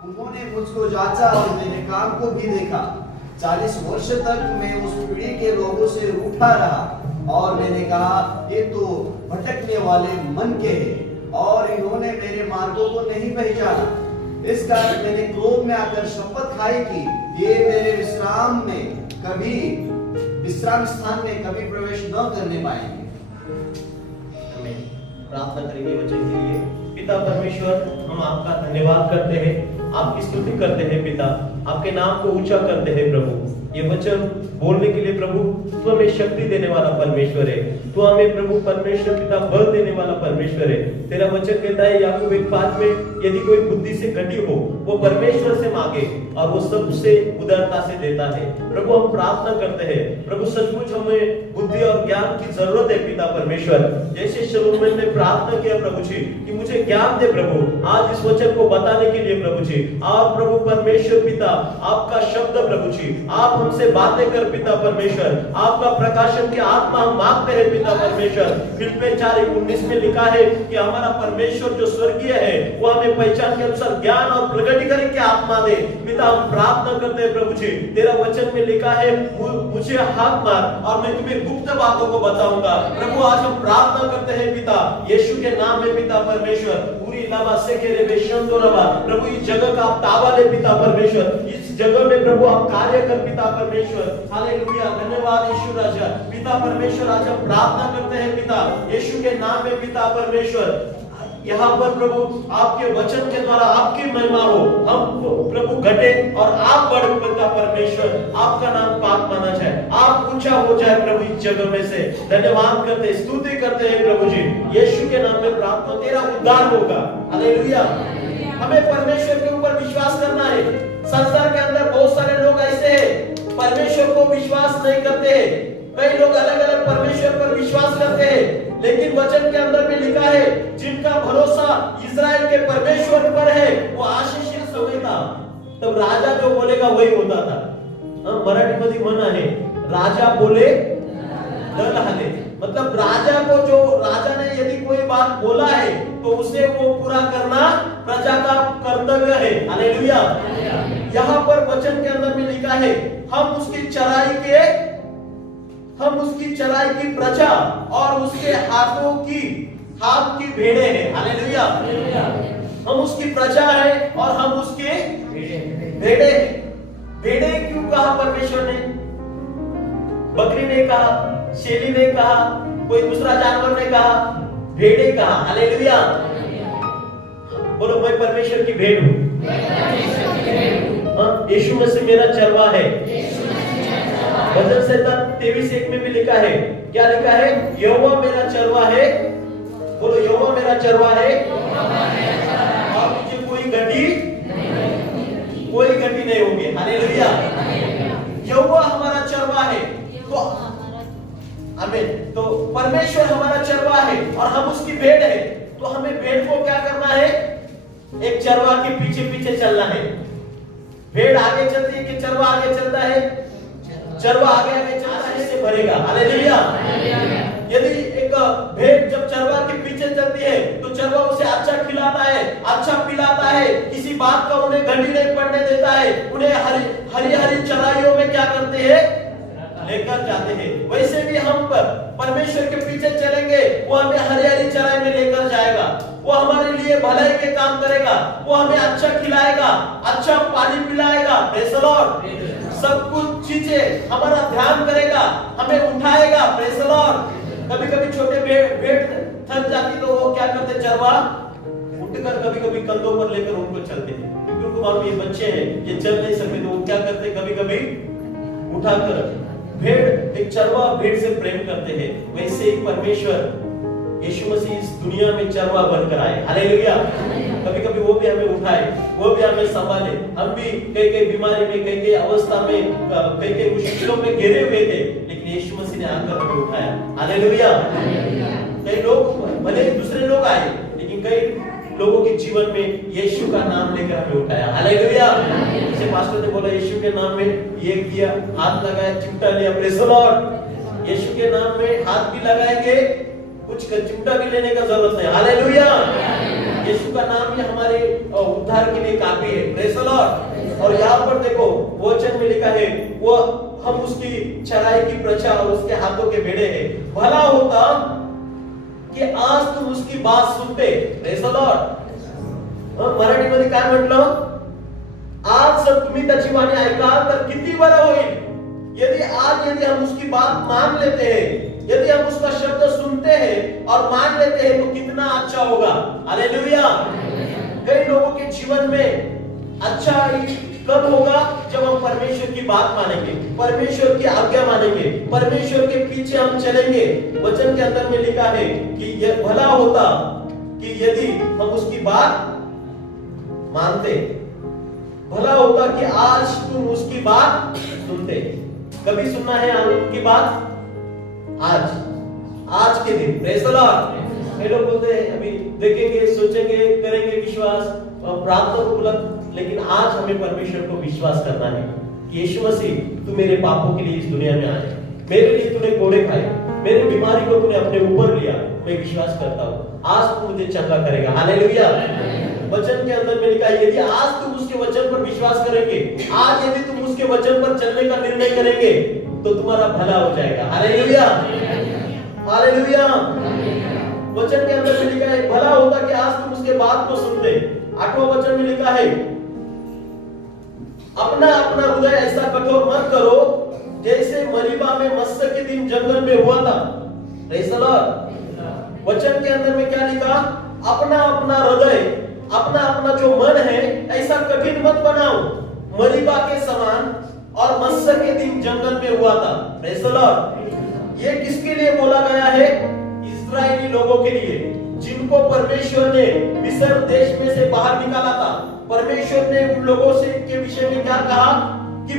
उन्होंने मुझको जांचा और मेरे काम को भी देखा। 40 वर्ष तक मैं उस पीढ़ी के लोगों से रूठा रहा और मैंने कहा, ये तो भटकने वाले मन के हैं और इन्होंने मेरे मार्गों को नहीं पहचाना। इस कारण मैंने क्रोध में आकर शपथ खाई कि ये मेरे विश्राम स्थान में कभी प्रवेश न करने पाएंगे। हमें प्रार्थना करेंगे वचन के लिए। पिता परमेश्वर, हम आपका धन्यवाद करते हैं, आपकी स्तुति करते हैं पिता, आपके नाम को ऊंचा करते हैं प्रभु। ये वचन बोलने के लिए प्रभु तू हमें शक्ति देने वाला परमेश्वर है, तू हमें प्रभु परमेश्वर पिता बल देने वाला परमेश्वर है। तेरा वचन कहता है याकूब 1:5 में, यदि कोई बुद्धि से घटी हो वो परमेश्वर से मांगे और वो सबसे उदारता से देता है। प्रभु हम प्रार्थना करते हैं प्रभु, सचमुच हमें बुद्धि और ज्ञान की जरूरत है पिता परमेश्वर। जैसे शलोमन ने प्रार्थना किया प्रभु जी कि मुझे ज्ञान दे प्रभु, आज इस वचन को बताने के लिए प्रभु जी। और प्रभु परमेश्वर पिता, आपका शब्द प्रभु जी, आप हमसे बातें कर पिता परमेश्वर, आपका प्रकाशन की आत्मा हम मांगते हैं पिता परमेश्वर। फिलिप्पियों 4:19 में लिखा है कि हमारा परमेश्वर जो स्वर्गीय है वो हमें पहचान के अनुसार ज्ञान और प्रगटीकरण की आत्मा दे पिता। हम प्रार्थना करते हैं प्रभु जी, तेरा वचन में लिखा है मुझे हाथ मार और मैं तुम्हें गुप्त बातों को बताऊंगा। प्रभु आज हम प्रार्थना करते हैं पिता यीशु के नाम में पिता परमेश्वर, पूरी लावा से के रे बेशंदो रवा प्रभु, इस जगह का आप ताबा ले पिता परमेश्वर, इस जगह में प्रभु आप कार्य कर पिता परमेश्वर। हालेलुया, धन्यवाद यीशु राजा। पिता परमेश्वर आज हम प्रार्थना करते हैं पिता यीशु के नाम में पिता परमेश्वर, यहाँ पर प्रभु आपके वचन के द्वारा आपकी महिमा हो, हम प्रभु घटे और आप बढ़े पिता परमेश्वर, आपका नाम पाक माना जाए, आप ऊंचा हो जाए प्रभु इस जगह में से। धन्यवाद करते, स्तुति करते हैं प्रभु जी, यीशु के नाम में प्रार्थना, तेरा उद्धार होगा। हालेलुया। हमें परमेश्वर के ऊपर विश्वास करना है। संसार के अंदर बहुत सारे लोग ऐसे हैं परमेश्वर को विश्वास नहीं करते हैं। कई लोग अलग अलग परमेश्वर पर विश्वास करते हैं, लेकिन वचन के अंदर में लिखा है जिनका भरोसा इस्राएल के परमेश्वर पर है वो आशीषित समझता। तब राजा जो बोलेगा वही होता था। हम मराठी मध्ये म्हण आहे, राजा बोले दल हाले, मतलब राजा को, जो राजा ने यदि कोई बात बोला है तो उसे वो पूरा करना प्रजा का कर्तव्य है। हालेलुया। यहाँ पर वचन के अंदर में लिखा है हम उसकी चराई की प्रजा और उसके हाथ की भेड़े हैं। हालेलुया। हम उसकी प्रजा है और हम उसके भेड़े हैं। भेड़े क्यों कहा परमेश्वर ने? बकरी ने कहा, शेली ने कहा, कोई दूसरा जानवर ने कहा, भेड़े कहा। हालेलुया। बोलो मैं परमेश्वर की भेड़ हूं। यीशु मसीह मेरा चरवा है। वचन संहिता 23:1 में भी लिखा है, क्या लिखा है? यहोवा मेरा चरवा है। बोलो यहोवा मेरा चरवा है और मुझे कोई गति नहीं होगी। हालेलुया। यहोवा हमारा चरवा है, तो आमीन। तो परमेश्वर हमारा चरवा है और हम उसकी भेड़ है। तो हमें भेड़ को क्या करना है? एक चरवा के पीछे पीछे चलना है। भेड़ आगे चलती है कि चरवा आगे चलता है? चरवा आगे चलता है, इससे भरेगा। हालेलुया। यदि एक भेड़ जब चरवा के पीछे चलती है तो चरवा उसे अच्छा खिलाता है, अच्छा पिलाता है, किसी बात का उन्हें घटी नहीं पड़ने देता है, उन्हें हरी हरी चराइयों में क्या करते हैं? लेकर जाते हैं। वैसे भी हम परमेश्वर के पीछे चलेंगे, वो हमें हरियाली चराई में लेकर जाएगा, वो हमारे लिए भलाई के काम करेगा, वो हमें अच्छा खिलाएगा, अच्छा पानी पिलाएगा। Praise the Lord. सब कुछ चीजें हमारा ध्यान करेगा, हमें उठाएगा। Praise the Lord. कभी कभी छोटे भेड़ थक जाती तो वो क्या करते? चरवा उठकर कभी कभी कंधों पर लेकर उनको चलते हैं, क्योंकि उनको मालूम ये बच्चे हैं, ये चल नहीं सकते, तो वो क्या करते? कभी कभी उठाकर। भेड़, एक चरवा भेड़ से प्रेम करते हैं, वैसे ही परमेश्वर यीशु मसीह इस दुनिया में चरवा बनकर आए। हालेलुया। कभी कभी वो भी हमें उठाए, वो भी हमें संभाले। हम भी कई बीमारी में, कई अवस्था में, कई मुश्किलों में घिरे हुए थे, लेकिन यीशु मसीह ने आकर हमें उठाया। हालेलुया। कई लोग, भले दूसरे लोग आए, लेकिन कई लोगों के जीवन में यीशु का नाम लेकर हमें उठाया। हालेलुया। जैसे पास्टर ने बोला यीशु के नाम में ये किया, हाथ लगाया, चिमटा लिया। Praise the lord. यीशु के नाम में हाथ भी लगाएंगे, कुछ चिमटा भी लेने का जरूरत नहीं। हालेलुया। यीशु का नाम ही हमारे उद्धार के लिए काफी है। Praise the Lord. और यहाँ पर देखो वचन में लिखा है वो हम उसकी चराई की प्रजा और उसके हाथों के भेड़े हैं। भला होता कि आज तुम उसकी बात सुनते। Praise the Lord. मराठीमध्ये काय म्हटलं, आज जर तुम्ही त्याची वाणी ऐकाल तर किती बरं होईल। यदि हम उसकी बात मान लेते हैं, यदि हम उसका शब्द सुनते हैं और मान लेते हैं तो कितना अच्छा होगा। हालेलुया। कई लोगों के जीवन में अच्छा कब होगा, जब हम परमेश्वर की बात मानेंगे, परमेश्वर की आज्ञा मानेंगे, परमेश्वर के पीछे हम चलेंगे। वचन के अंदर में लिखा है कि यह भला होता कि यदि हम उसकी बात मानते। भला होता कि आज तुम उसकी बात सुनते। कभी सुनना है उनकी बात? आज के दिन। Praise the Lord. ये लोग बोलते हैं अभी देखेंगे, सोचेंगे, करेंगे विश्वास, प्रार्थना को बुलंद, लेकिन आज हमें परमेश्वर को विश्वास करना है कि यीशु मसीह तू मेरे पापों के लिए इस दुनिया में आया, मेरे लिए तूने कोड़े खाए, मेरी बीमारी को तूने अपने ऊपर लिया। मैं विश्वास करता हूँ आज तू मुझे चंगा करेगा। हालेलुया। वचन के अंदर में लिखा है यदि आज तुम उसके वचन पर विश्वास करेंगे, आज यदि तुम उसके वचन पर चलने का निर्णय करेंगे तो तुम्हारा भला हो जाएगा। हालेलुया। हालेलुया। वचन के अंदर में लिखा है भला होता कि आज तुम उसके बात को सुनते। 8वां वचन में लिखा है अपना हृदय ऐसा कठोर मत करो जैसे मरीबा में मत्स्य के दिन जंगल में हुआ था। Praise the Lord. वचन के अंदर में क्या लिखा, अपना हृदय, अपना जो मन है ऐसा कठिन मत बनाओ मरीबा के समान और मत्स्य के दिन जंगल में हुआ था। Praise the Lord. ये किसके लिए बोला गया है? इस्राएली लोगों के लिए, जिनको परमेश्वर ने मिस्र देश में से बाहर निकाला था। परमेश्वर ने उन लोगों से के विषय में क्या कहा कि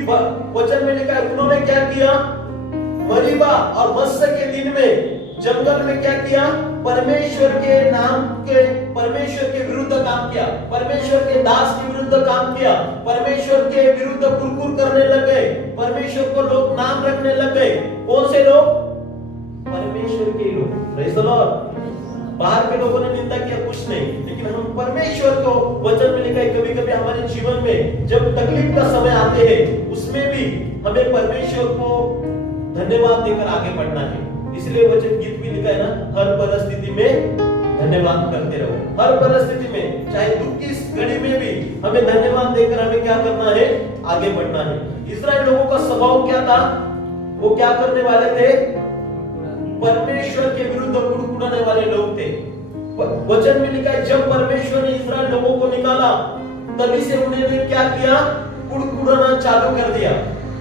वचन में लिखा है उन्होंने क्या किया, मरीबा और मत्स्य के दिन में जंगल में क्या किया, परमेश्वर के नाम के, परमेश्वर के विरुद्ध काम किया, परमेश्वर के दास के विरुद्ध काम किया, परमेश्वर के विरुद्ध कुरकुर करने लग गए, परमेश्वर को लोग नाम रखने लग गए। कौन से लोग? परमेश्वर के लोग। Praise the Lord. बाहर के लोगों ने निंदा किया कुछ नहीं, लेकिन हम परमेश्वर को, वचन में लिखा है कभी कभी हमारे जीवन में जब तकलीफ का समय आते हैं उसमें भी हमें परमेश्वर को धन्यवाद देकर आगे बढ़ना है। इसलिए वचन गीत भी लिखा है ना, हर परिस्थिति में धन्यवाद करते रहो। हर परिस्थिति में, चाहे दुख की घड़ी में भी हमें धन्यवाद देकर हमें क्या करना है, आगे बढ़ना है। इस्राएल लोगों का स्वभाव क्या था? वो क्या करने वाले थे? परमेश्वर के विरुद्ध कुड़कुड़ाने वाले लोग थे। वचन में लिखा है जब परमेश्वर ने इस्राएल लोगों को निकाला तभी से उन्होंने क्या किया, कुड़कुड़ाना चालू कर दिया।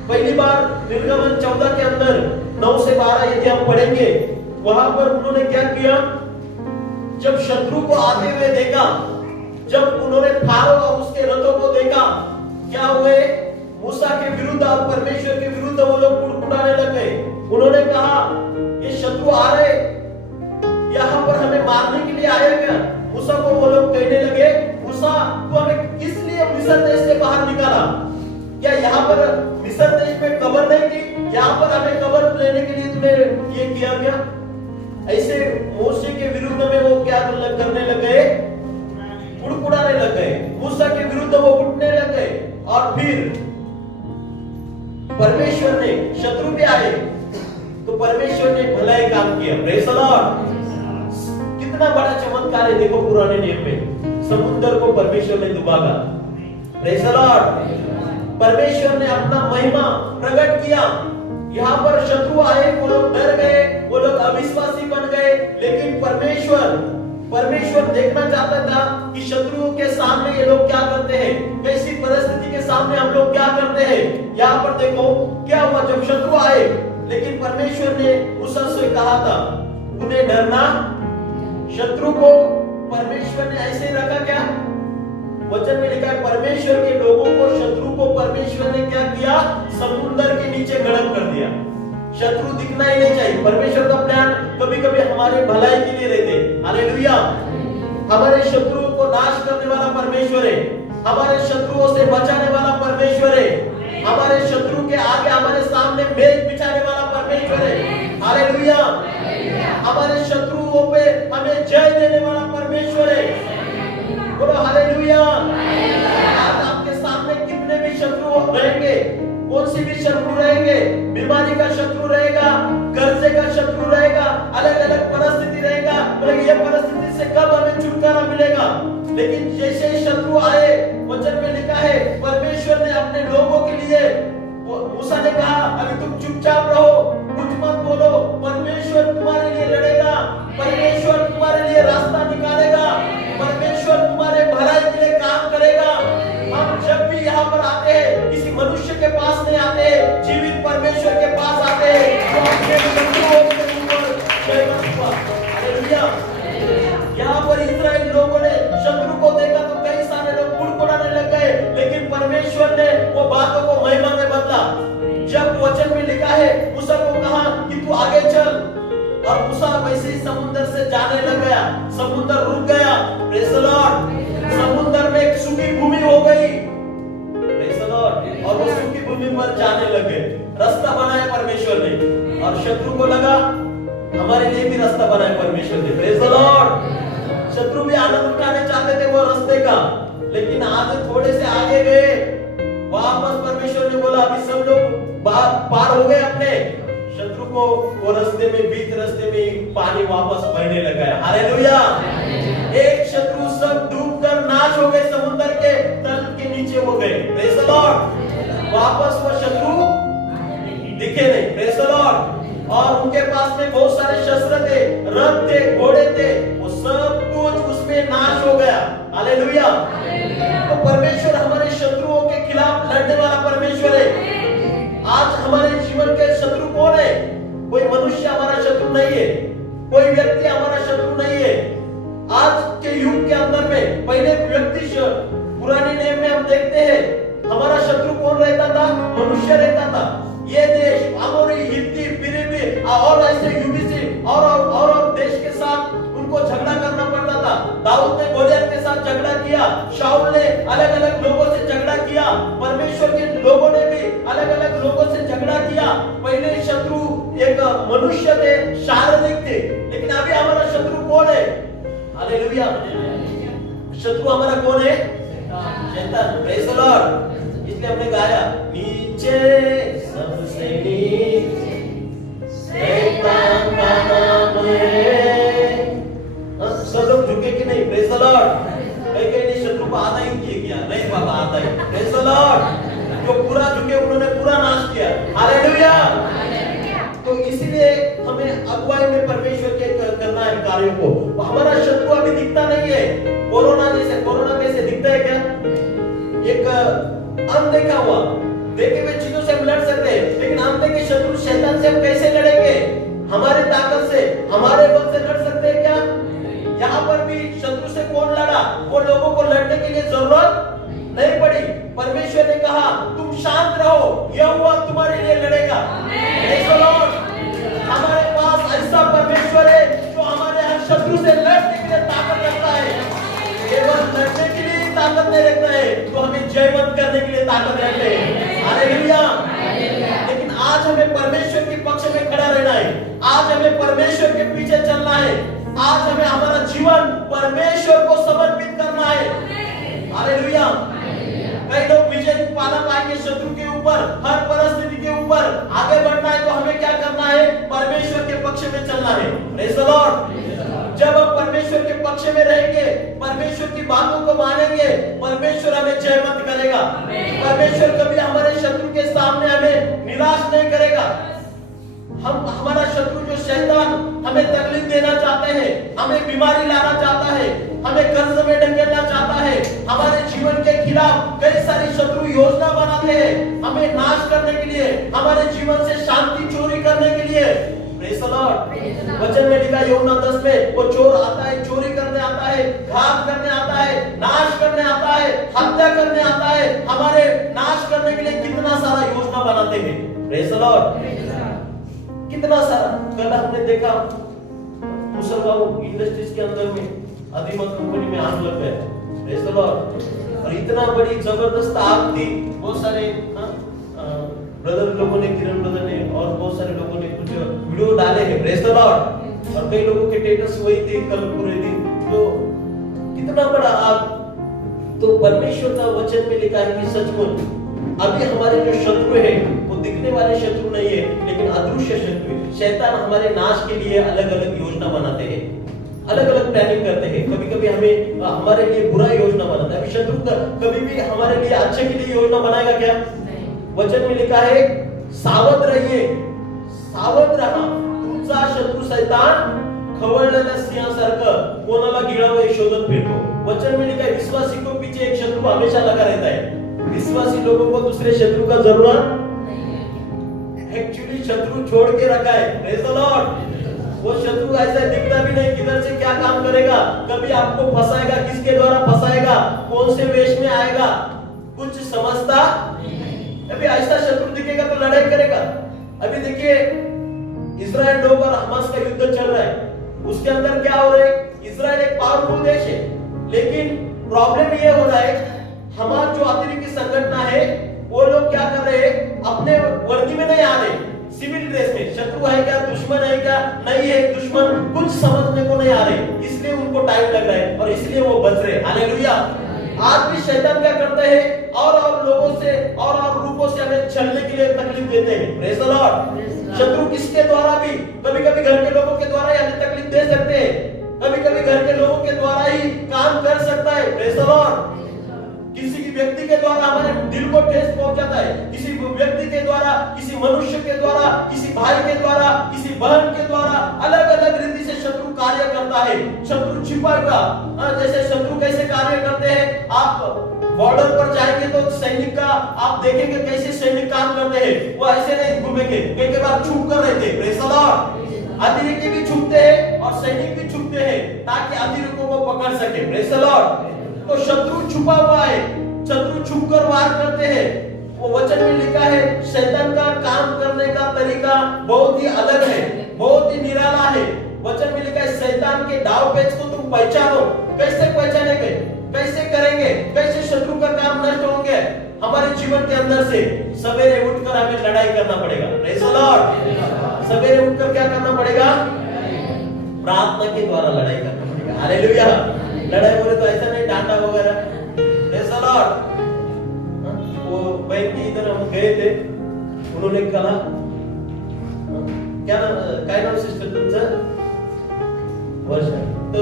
पहली बार निर्गमन 14 के अंदर 9 से 12 यदि हम पढ़ेंगे, वहां पर उन्होंने क्या किया, जब शत्रु को आते हुए देखा, जब उन्होंने फारो और उसके रथों को देखा, क्या हुए, मूसा के विरुद्ध और परमेश्वर के विरुद्ध वो लोग कुड़कुड़ाने लग गए। उन्होंने कहा ये शत्रु आ रहे, यहाँ पर हमें मारने के लिए आए क्या? मूसा को वो लोग कहने लगे, मूसा तू हमें किस लिए मिस्र देश से बाहर निकाला? क्या यहाँ पर मिस्र देश में कब्र नहीं थी? यहाँ पर हमें कब्र लेने के लिए तुमने ये किया क्या? ऐसे मूसा के विरुद्ध में वो क्या करने लग गए, कुड़कुड़ाने लग गए। मूसा के विरुद्ध वो उठने लग गए और फिर परमेश्वर ने, शत्रु भी आए तो परमेश्वर ने भलाई काम किया। Praise the Lord. कितना बड़ा चमत्कार है देखो पुराने नियम में, समुद्र को परमेश्वर ने डुबाया। Praise the Lord. परमेश्वर ने अपना महिमा प्रकट किया। यहाँ पर शत्रु आए, वो लोग डर गए, वो लोग अविश्वासी बन गए, लेकिन परमेश्वर देखना चाहता था कि शत्रुओं के सामने ये लोग क्या करते हैं, कैसी परिस्थिति के सामने हम लोग क्या करते हैं। यहाँ पर देखो क्या हुआ जब शत्रु आए, लेकिन परमेश्वर ने मूसा से कहा था उन्हें डरना। शत्रु को परमेश्वर ने ऐसे रखा क्या? वचन में लिखा है परमेश्वर के लोगों को, शत्रु को परमेश्वर ने क्या किया, समुद्र के नीचे गड़क कर दिया। शत्रु दिखना ही नहीं चाहिए। परमेश्वर का प्लान कभी कभी हमारे भलाई के लिए रहते। हालेलुया। हमारे शत्रुओं को नाश करने वाला परमेश्वर है, हमारे शत्रुओं से बचाने वाला परमेश्वर है, हमारे शत्रु के आगे हमारे सामने मेज बिछाने वाला परमेश्वर है। हालेलुया। हमारे शत्रुओं पे हमें जय देने वाला परमेश्वर है। बोलो हालेलुया। शत्रु रहेगा, कर्जे का शत्रु रहेगा, अलग अलग परिस्थिति रहेगा। बोले ये परिस्थिति से कब हमें छुटकारा मिलेगा? लेकिन जैसे ही शत्रु आए, वचन में लिखा है परमेश्वर ने अपने लोगों के लिए, मूसा ने कहा अभी तुम चुपचाप रहो, कुछ मत बोलो, परमेश्वर तुम्हारे लिए लड़ेगा, परमेश्वर तुम्हारे लिए रास्ता निकालेगा, परमेश्वर तुम्हारे भलाई के लिए काम करेगा। हम जब भी यहाँ पर आते हैं, किसी मनुष्य के पास नहीं आते हैं, जीवित परमेश्वर के पास आते हैं, जो अपने शत्रुओं के ऊपर जयवंत हुआ। हालेलुया। यहाँ पर इस्राएल लोगों ने शत्रु को देखा तो कई सारे लोग कुड़कुड़ाने लग गए, लेकिन परमेश्वर ने वो बातों को महिमा में बदला। जब वचन में लिखा है मूसा को कहा कि तू आगे चल, और मूसा वैसे ही समुद्र से जाने लग गया, समुद्र रुक गया। Praise the Lord. समुद्र में एक सूखी भूमि हो गई, प्रेज द लॉर्ड, और वो सूखी भूमि पर जाने लगे। रास्ता बनाया परमेश्वर ने, और शत्रु को लगा हमारे लिए भी रास्ता बनाया परमेश्वर ने। Praise the Lord. शत्रु भी आनंद उठाने चाहते थे वो रास्ते का, लेकिन आगे थोड़े से आगे गए, वापस परमेश्वर ने बोला अभी सब लोग पार हो गए अपने। शत्रु को वो रास्ते में, बीच रास्ते में पानी वापस बहने लगा है। हालेलुया। एक शत्रु सब डूबकर नाश हो गए, समुद्र के तल के नीचे हो गए। Praise the Lord. वापस वो शत्रु दिखे नहीं। Praise the Lord. और उनके पास में बहुत सारे शस्त्र थे, रथ थे, घोड़े थे, वो सब कुछ उसमें नाश हो गया। हालेलुया। तो परमेश्वर हमारे शत्रुओं के खिलाफ लड़ने वाला परमेश्वर है। आज हमारे जीवन के शत्रु कौन है? कोई मनुष्य हमारा शत्रु नहीं है, कोई व्यक्ति हमारा शत्रु नहीं है। आज के युग के अंदर में पहले व्यक्ति, पुराने नियम में हम देखते हैं हमारा शत्रु कौन रहता था? मनुष्य रहता था। ये देश अमोरी, हित्ती, फिलिस्ती और ऐसे यूबीसी और देश के साथ उनको झगड़ा करना पड़ता था। दाऊद ने गोलियत के साथ झगड़ा किया, शाऊल ने अलग अलग लोगों से झगड़ा किया, परमेश्वर के लोगों ने भी अलग अलग लोगों से झगड़ा किया। पहले शत्रु एक मनुष्य थे, शारीरिक थे, लेकिन अभी हमारा शत्रु कौन है? हालेलुया। शत्रु हमारा कौन है? शैतान। Praise the Lord. इसलिए हमने गाया नीचे सबसे नीचे शैतान का नाम है। सब लोग झुके कि नहीं? Praise the Lord. कई शत्रु को आधा ही किए क्या? नहीं बाबा, आधा ही। Praise the Lord. जो पूरा झुके उन्होंने पूरा नाश किया। हालेलुया। तो इसीलिए हमें अगुवाई में परमेश्वर के करना है कार्यों को। हमारा शत्रु अभी दिखता नहीं है। कोरोना जैसे, कोरोना कैसे दिखता है क्या? एक अनदेखा हुआ, देखे हुए चीजों से हम लड़ सकते हैं, लेकिन अनदेखे शत्रु शैतान से हम कैसे लड़ेंगे? हमारे ताकत से, हमारे बल से लड़ सकते हैं क्या? यहाँ पर भी शत्रु से कौन लड़ा? वो लोगों को लड़ने के लिए जरूरत नहीं पड़ी। परमेश्वर ने कहा तुम शांत रहो, यहोवा तुम्हारे लिए लड़ेगा। Praise the Lord. हमारे पास ऐसा परमेश्वर है जो हमारे हर शत्रु से लड़ने के लिए ताकत रखता है। केवल लड़ने के लिए ताकत नहीं रखता है, तो हमें जयवंत करने के लिए ताकत रखते हैं। हालेलुया। लेकिन आज हमें परमेश्वर के पक्ष में खड़ा रहना है। आज हमें परमेश्वर के पीछे चलना है। आज हमें हमारा जीवन परमेश्वर को समर्पित करना है। हालेलुया। कई लोग विजय पाना पाएंगे शत्रु के ऊपर, हर परिस्थिति के ऊपर आगे बढ़ना है, तो हमें क्या करना है? परमेश्वर के पक्ष में चलना है। Praise the Lord. जब हम परमेश्वर के पक्ष में रहेंगे, परमेश्वर की बातों को मानेंगे, परमेश्वर हमें जयवंत करेगा। परमेश्वर कभी हमारे शत्रु के सामने हमें निराश नहीं करेगा। हमारा शत्रु जो शैतान हमें तकलीफ देना चाहते हैं, हमें बीमारी लाना चाहता है, हमें कर्ज में ढकेलना चाहता है, हमारे जीवन के खिलाफ कई सारी शत्रु योजना बनाते हैं, हमें नाश करने के लिए, हमारे जीवन से शांति चोरी करने के लिए। Praise the Lord. वचन में लिखा यूहन्ना 10 में, वो चोर आता है, चोरी करने आता है, घात करने आता है, नाश करने आता है, हत्या करने आता है। हमारे नाश करने के लिए कितना सारा योजना बनाते हैं। Praise the Lord. कितना सारा। कल हमने देखा मुसलमान इंडस्ट्रीज के अंदर में अधिमत कंपनी में आग लग गया। Praise the Lord. और इतना बड़ी जबरदस्त आग थी। बहुत सारे ब्रदर लोगों ने, किरण ब्रदर ने और बहुत सारे लोगों ने कुछ वीडियो डाले हैं। Praise the Lord. और कई लोगों के स्टेटस वही थे कल पूरे दिन। तो कितना बड़ा आग। तो परमेश्वर का वचन में लिखा है कि सचमुच अभी हमारे जो शत्रु है वो दिखने वाले शत्रु नहीं है, लेकिन अदृश्य शत्रु है। शैतान हमारे नाश के लिए अलग अलग योजना बनाते हैं, अलग अलग प्लानिंग करते हैं। कभी कभी हमें हमारे लिए बुरा योजना बनाता है। अभी शत्रु कभी भी हमारे लिए अच्छे के लिए योजना बनाएगा क्या? वचन में लिखा है सावध रहिए, सावध रहा, तुमचा शत्रु शैतान खवळलेल्या सिंहासारखं कोणाला गिळावे शोधत फिरतो। वचन में लिखा है विश्वासी को पीछे एक शत्रु हमेशा लगा रहता है। विश्वासी लोगों को दूसरे शत्रु का जरूरत नहीं है। एक्चुअली शत्रु छोड़ के रखा है। Praise the Lord. वो शत्रु ऐसा दिखता भी नहीं किधर से क्या काम करेगा, कभी आपको फंसाएगा, किसके द्वारा फंसाएगा, कौन से वेश में आएगा, कुछ समझता नहीं। अभी ऐसा शत्रु दिखेगा तो लड़ाई करेगा। अभी देखिए इजराइल लोग और हमास का युद्ध चल रहा है, उसके अंदर क्या हो रहा है? इजराइल एक पावरफुल देश है, लेकिन प्रॉब्लम ये हो रहा है हमास जो अतिरिक्त संगठन है वो लोग क्या कर रहे हैं, अपने वर्दी में नहीं आ रहे, सिविल ड्रेस में। शत्रु है क्या, दुश्मन है क्या, नहीं है दुश्मन, कुछ समझने को नहीं आ रहे, इसलिए उनको टाइम लग रहा है और इसलिए वो बच रहे। हालेलुया। आज भी शैतान क्या करता है, और लोगों से और रूपों से हमें छलने के लिए तकलीफ देते हैं। Praise the Lord. शत्रु किसके द्वारा भी, कभी कभी घर के लोगों के द्वारा ही हमें तकलीफ दे सकते हैं, कभी कभी घर के लोगों के द्वारा ही काम कर सकता है। Praise the Lord. किसी की व्यक्ति के द्वारा हमारे दिल को ठेस पहुंचाता है, किसी व्यक्ति के द्वारा, किसी मनुष्य के द्वारा, किसी भाई के द्वारा, किसी बहन के द्वारा अलग अलग रीति से शत्रु कार्य करता है। शत्रु छिपाएगा। जैसे शत्रु कैसे कार्य करते हैं, आप बॉर्डर पर जाएंगे तो सैनिक का आप देखेंगे कैसे सैनिक काम करते हैं। वो ऐसे नहीं घूमेंगे, कई बार छुप कर रहते। Praise the Lord. अतिरेकी भी छुपते हैं और सैनिक भी छुपते हैं ताकि अतिरेकों को पकड़ सके। Praise the Lord. तो शत्रु छुपा हुआ है, शत्रु छुपकर वार करते हैं। वो वचन में लिखा है शैतान का काम करने का तरीका बहुत ही अलग है, बहुत ही निराला है। वचन में लिखा है शैतान के दाव पेच को तुम पहचानो। कैसे पहचानेंगे, कैसे करेंगे, कैसे शत्रु का काम नष्ट होंगे? हमारे जीवन के अंदर से सवेरे उठकर हमें लड़ाई करना पड़ेगा। Praise the Lord. सवेरे उठकर क्या करना पड़ेगा? प्रार्थना के द्वारा लड़ाई करना पड़ेगा। हालेलुया। लड़ाई बोले तो ऐसा नहीं डांटा वगैरह। Praise the Lord. वो बहन के इधर हम गए थे, उन्होंने कहा क्या नाम सिस्टर तुमचं? वर्षा। तो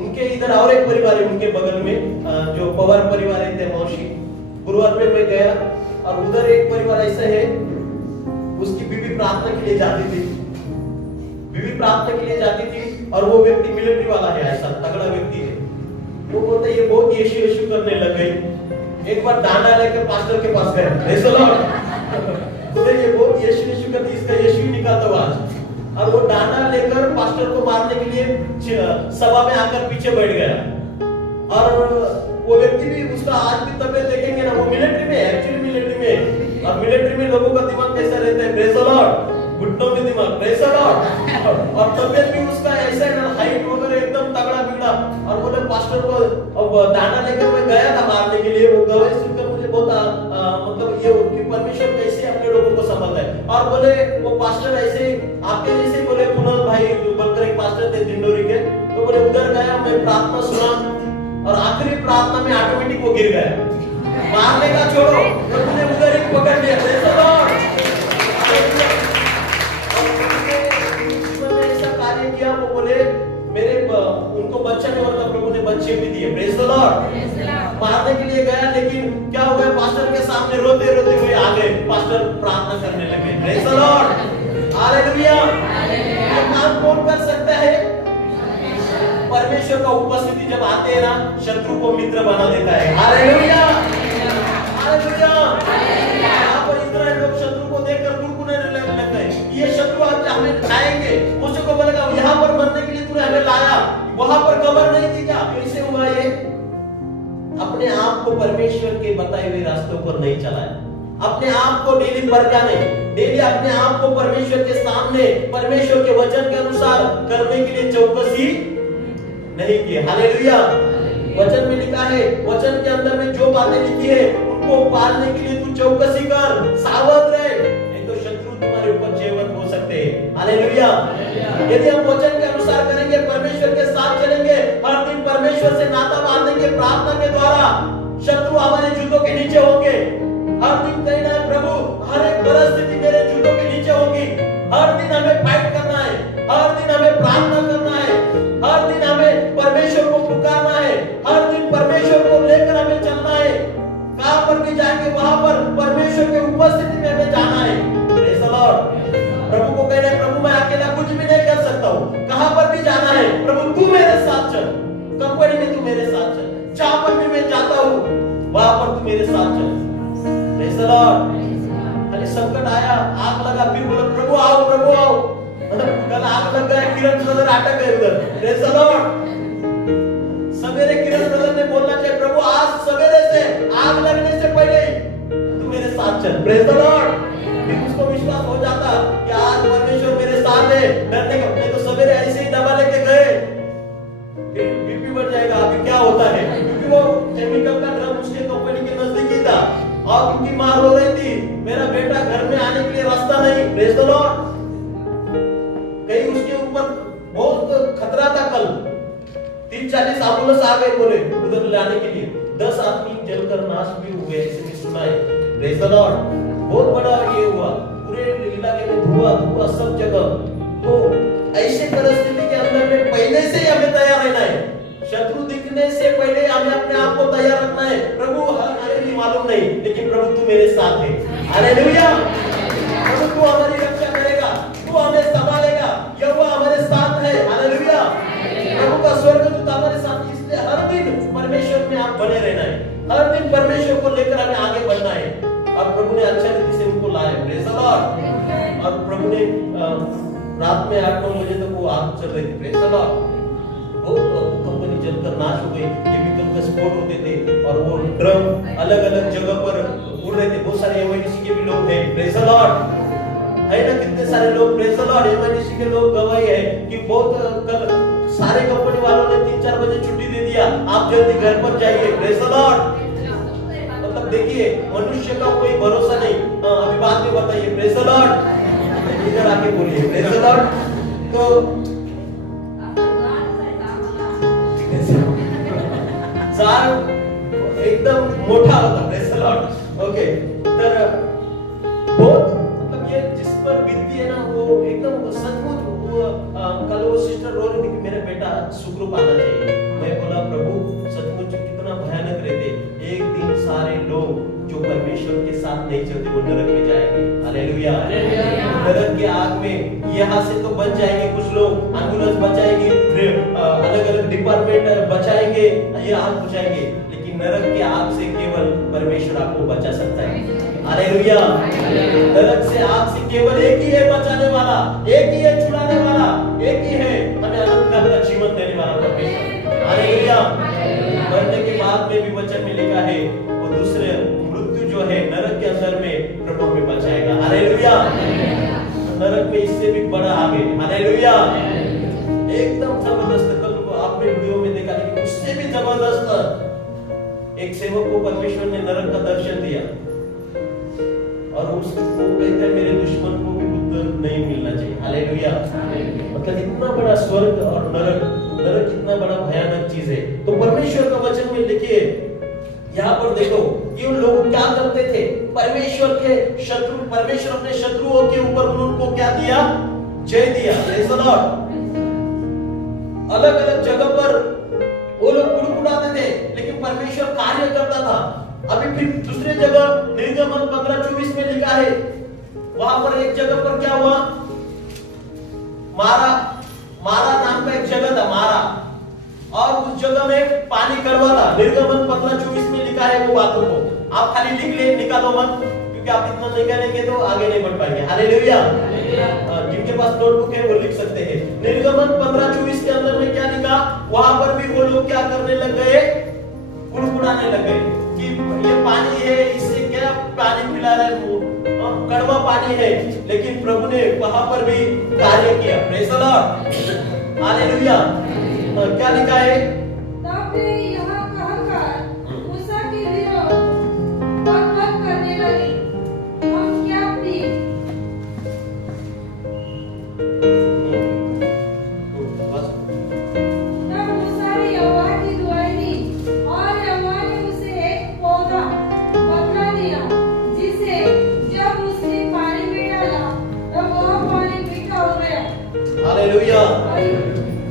उनके इधर और एक परिवार है उनके बगल में, जो पवार परिवार है, मौसी। गुरुवार में मैं गया और उधर एक परिवार ऐसा है, उसकी बीवी प्रार्थना के लिए जाती थी, बीवी प्रार्थना के लिए जाती थी और वो व्यक्ति मिलिट्री वाला है, ऐसा तगड़ा व्यक्ति है। वो बोलते ये बहुत यीशु यीशु करने लग गई। एक बार डांडा लेकर पास्टर के पास गए, प्रेज द लॉर्ड। तो ये बहुत यीशु यीशु करती, इसका यीशु ही निकालता हुआ आज। और वो डांडा लेकर पास्टर को मारने के लिए सभा में आकर पीछे बैठ गया। और वो व्यक्ति भी, उसका आज भी तबियत देखेंगे ना, वो मिलिट्री में है, एक्चुअली मिलिट्री में। और मिलिट्री में लोगों का दिमाग कैसा रहता है? Praise the Lord. घुटनों में दिमाग। Praise the Lord. और तबियत भी उसका ऐसा है ना, हाइट वगैरह एकदम तगड़ा बिगड़ा। और बोले पास्टर को अब डांडा लेकर मैं गया था मारने के लिए। वो गवाही सुनकर मुझे बहुत मतलब ये कि परमेश्वर कैसे अपने लोगों को संभालता है। और बोले वो पास्टर ऐसे आपके जैसे बोले कुणाल भाई बोलकर एक पास्टर थे दिंडोरी के, तो बोले उधर गया, मैं प्रार्थना सुना और आखिरी प्रार्थना में ऑटोमेटिक वो गिर गया। मारने का छोड़ो, तो मुझे उधर ही पकड़ लिया। Praise the Lord. ऐसा कार्य किया। वो बोले मेरे उनको बच्चा नहीं होता, प्रभु ने बच्चे भी दिए। Praise the Lord. मारने के लिए गया, लेकिन क्या हो गया, पास्टर के सामने रोते रोते हुए आ गए, पास्टर प्रार्थना करने लगे। Praise the Lord. हालेलुया। ये काम कौन कर सकता है? परमेश्वर का उपस्थिति जब आते हैं ना, शत्रु को मित्र बना देता है। हालेलुया। हालेलुया। यहाँ पर इतना लोग शत्रु को देखकर कुरकुरे लगते हैं, ये शत्रु आज हमें खाएंगे। मुझे को बोलेगा यहाँ पर मरने के लिए तूने हमें लाया, वहां पर कब्र नहीं थी क्या? कैसे हुआ ये? अपने आप को परमेश्वर के बताए हुए रास्तों पर नहीं चलाया, अपने आप को डेली परखने, डेली अपने आप को परमेश्वर के सामने, परमेश्वर के वचन के अनुसार करने के लिए चौकसी नहीं की। हालेलुया। वचन में लिखा है, वचन के अंदर में जो बातें लिखी है उनको पालने के लिए तू चौकसी कर, सावध रहे, नहीं तो शत्रु तुम्हारे ऊपर जयवंत हो सकते हैं। हालेलुया। यदि हम वचन के अनुसार करेंगे, परमेश्वर के साथ चलेंगे, हर दिन परमेश्वर से नाता बांधेंगे प्रार्थना के द्वारा, शत्रु हमारे जूतों के नीचे होंगे। कंपनी में तू मेरे साथ चल, जहां पर भी मैं जाता हूँ वहां पर तू मेरे साथ चल। Praise the Lord. अरे संकट आया, आग लगा, फिर बोला प्रभु आओ, प्रभु आओ। कल आग लग गया, किरण ब्रदर अटक गए उधर। Praise the Lord. सवेरे किरण ब्रदर ने बोलना चाहिए प्रभु आज सवेरे से आग लगने से पहले तू मेरे साथ चल। Praise the Lord. फिर उसको विश्वास हो जाता कि आज परमेश्वर मेरे साथ है, डरने का नहीं तो सवेरे ऐसे ही दवा लेके गए फिर बीपी बढ़ जाएगा। अभी क्या होता है, क्योंकि वो केमिकल का ड्रम उसके कंपनी के नजदीक ही था और उनकी मां रो रही थी मेरा बेटा घर में आने के लिए रास्ता नहीं। Praise the Lord. कहीं उसके ऊपर बहुत खतरा था। कल 30-40 एम्बुलेंस आ गए बोले उधर लाने के लिए, 10 आदमी जलकर नाश भी हुए ऐसे भी सुना है। Praise the Lord. बहुत बड़ा ये हुआ, पूरे इलाके में धुआं धुआं सब जगह। तो ऐसे परिस्थिति के अंदर में पहले से ही हमें तैयार रहना है। शत्रु दिखने से पहले हमें अपने आप को तैयार रखना है। प्रभु हमें भी मालूम नहीं, लेकिन प्रभु तू मेरे साथ है। हालेलुया। प्रभु तू हमारी रक्षा करेगा, तू हमें संभालेगा, यहोवा हमारे साथ है। हालेलुया। प्रभु का स्वर्गदूत हमारे साथ, इसलिए हर दिन परमेश्वर में आप बने रहना है। हर दिन परमेश्वर को लेकर हमें आगे बढ़ना है। और प्रभु ने अच्छा रीति से उनको लाया। Praise the Lord. और प्रभु ने रात में 8-9 बजे तक वो आग चल रही थी। Praise the Lord. बहुत कंपनी जलकर नाश हो गई, केमिकल के स्फोट होते थे और वो ड्रम अलग अलग जगह पर उड़ रहे थे। बहुत सारे एमआईडीसी के भी लोग हैं। Praise the Lord. है ना कितने सारे लोग। Praise the Lord. एमआईडीसी के लोग गवाही है कि बहुत कल सारे कंपनी वालों ने 3-4 बजे छुट्टी दे दिया, आप जल्दी घर पर जाइए। Praise the Lord. मतलब देखिए मनुष्य का कोई भरोसा नहीं। अभी बाद में बताइए। Praise the Lord. इधर आके बोलिए प्रेज द लॉर्ड। तो सार एकदम मोठा होता। Praise the Lord. ओके। तर बहुत मतलब ये जिस पर बीतती है ना वो एकदम सचमुच। कल वो सिस्टर रो रही थी कि मेरा बेटा सुखरूप आना चाहिए। मैं बोला प्रभु सचमुच कितना भयानक रहते। एक दिन सारे लोग जो परमेश्वर के साथ नहीं चलते वो नरक में जाएंगे। हालेलुया। नरक के आग में यहाँ से तो बच जाएंगे कुछ लोग, एम्बुलेंस बचाएंगे, अलग अलग डिपार्टमेंट बचाएंगे, ये आग बुझाएंगे, लेकिन नरक के आग से केवल परमेश्वर आपको बचा सकता है। हालेलुया। नरक से आग से केवल एक ही है बचाने वाला, एक ही है छुड़ाने वाला, एक ही है हमें अनंत काल का जीवन देने वाला परमेश्वर। हालेलुया। मरने के बाद में भी वचन में लिखा है वो दूसरे मृत्यु जो है नरक के अंदर में प्रभु हमें बचाएगा। हालेलुया। नरक में इससे भी बड़ा आगे। हालेलुया। एकदम जबरदस्त। कल आपने वीडियो में देखा, लेकिन उससे भी जबरदस्त एक सेवक को परमेश्वर ने नरक का दर्शन दिया और उसको कहता है मेरे दुश्मन को भी बुद्ध नहीं मिलना चाहिए। हालेलुया। मतलब इतना बड़ा स्वर्ग और नरक, नरक कितना बड़ा भयानक चीज है। तो परमेश्वर का वचन में देखिए यहाँ पर देखो कि उन लोग क्या करते थे। परमेश्वर के शत्रु, परमेश्वर अपने शत्रुओं के ऊपर उनको क्या दिया, जय दिया। Praise the Lord. अलग अलग जगह पर वो लोग कुड़कुड़ाते थे, लेकिन परमेश्वर कार्य करता था। अभी फिर दूसरे जगह निर्गमन 15:24 में लिखा है, वहां पर एक जगह पर क्या हुआ, मारा नाम का एक जगह था, मारा, और उस जगह में पानी कड़वा था। निर्गमन 15:24 में लिखा है वो बातों को आप खाली लिख ले, निकालो मत, क्योंकि आप इतना निकालेंगे तो आगे नहीं बढ़ पाएंगे। हालेलुया। जिनके पास नोटबुक है वो लिख सकते हैं। निर्गमन 15:24 के अंदर में क्या लिखा, वहां पर भी वो लोग क्या करने लग गए, कुड़कुड़ाने लग गए कि ये पानी है, इससे क्या पानी पिला रहे हो, कड़वा पानी है। लेकिन प्रभु ने वहां पर भी कार्य किया। Praise the Lord. हालेलुया। क्या लिखा है, तब वे यह कहकर मूसा के विरोध बकबक करने लगे, हम क्या पिए। तब मूसा ने यहोवा की दुहाई दी और यहोवा ने उसे एक पौधा बतला दिया, जिसे जब उसने पानी में डाला तब वह पानी मीठा हो गया। हालेलुया।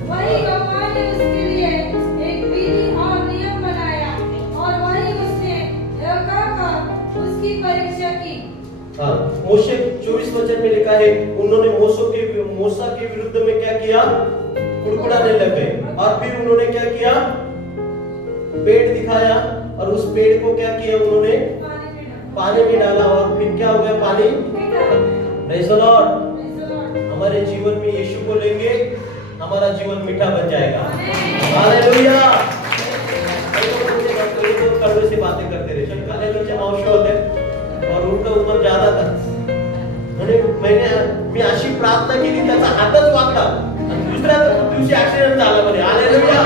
वही यहोवा ने उसके लिए एक विधि और नियम बनाया और वही उसने यह कहकर उसकी परीक्षा की। हाँ, मोशे 24 वचन में लिखा है, उन्होंने मूसा के विरुद्ध में क्या किया, कुड़कुड़ाने लग गए। और फिर उन्होंने क्या किया, पेड़ दिखाया और उस पेड़ को क्या किया उन्होंने, पानी में डाला और फिर क्या हो गया, पानी। Praise the Lord. हमारे जीवन में यीशु को लेंगे, हमारा जीवन मीठा बन जाएगा। हालेलुया। कड़वे से बातें करते रहे, काले मावशे होते और उनका उम्र ज्यादा था। मी अशी प्रार्थना केली, त्याचा हातच वाकला आणि दुसऱ्या दिवशी ऍक्सिडेंट झाला म्हणे। हालेलुया।